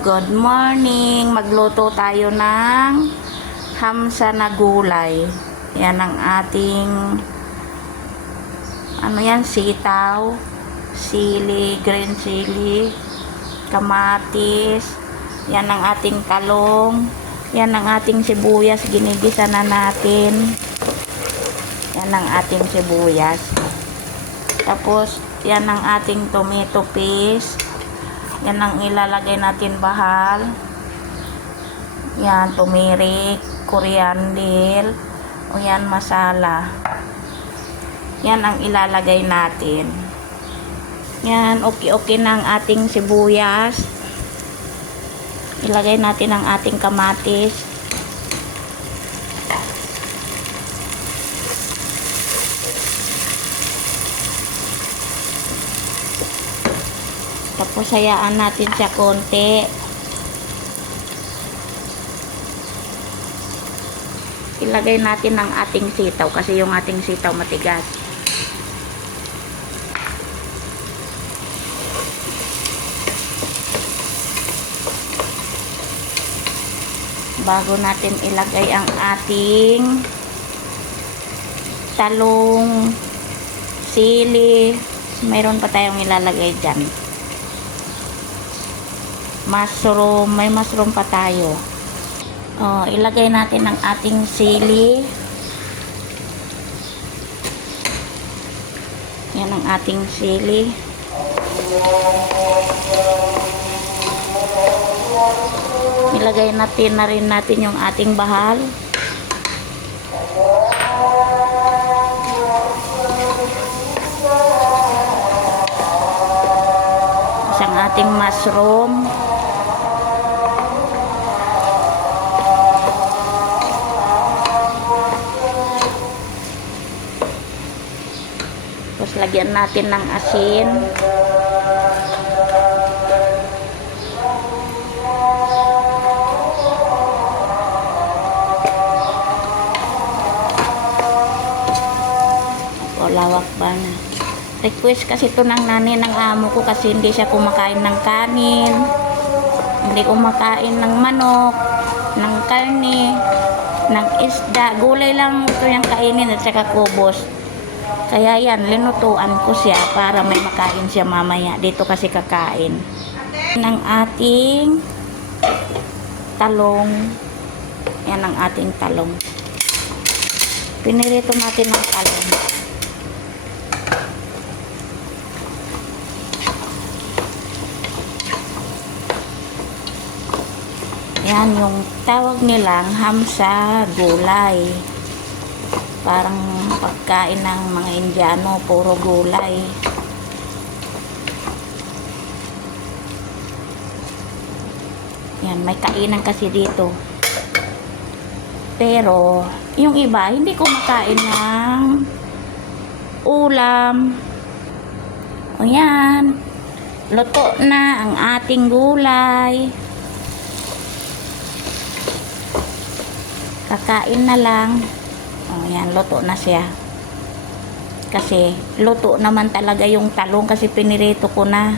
Good morning! Magluto tayo ng hamsa na gulay. Yan ang ating sitaw, sili, green chili, kamatis. Yan ang ating talong. Yan ang ating sibuyas, ginigisa na natin. Yan ang ating sibuyas. Tapos yan ang ating tomato paste. Yan ang ilalagay natin bahal. Yan, turmeric, coriander, o yan masala. Yan ang ilalagay natin. Yan, okay na ang ating sibuyas. Ilagay natin ang ating kamatis. Tapos hayaan natin siya konti. Ilagay natin ang ating sitaw kasi yung ating sitaw matigas. Bago natin ilagay ang ating talong, sili, mayroon pa tayong ilalagay dyan. Mushroom, may mushroom pa tayo. Ilagay natin ang ating sili. Yan ang ating sili. Ilagay natin na rin natin yung ating bahal. Ang ating mushroom. Tapos lagyan natin ng asin. O, lawak ba na? Request kasi ito ng nanay ng amo ko kasi hindi siya kumakain ng kanin. Hindi kumakain ng manok, ng karne, ng isda. Gulay lang ito yung kainin at saka kubos. Kaya yan, linutuan ko siya para may makain siya mamaya. Dito kasi kakain. Ng ating talong. Yan ang ating talong. Pinirito natin ng talong. Yan yung tawag nilang hamsa gulay. Parang pagkain ng mga Indiano, puro gulay. Yan, may kainan kasi dito. Pero, yung iba, hindi kumakain ng ulam. O yan, luto na ang ating gulay. Kakain na lang. O yan, luto na siya. Kasi luto naman talaga yung talong kasi pinirito ko na.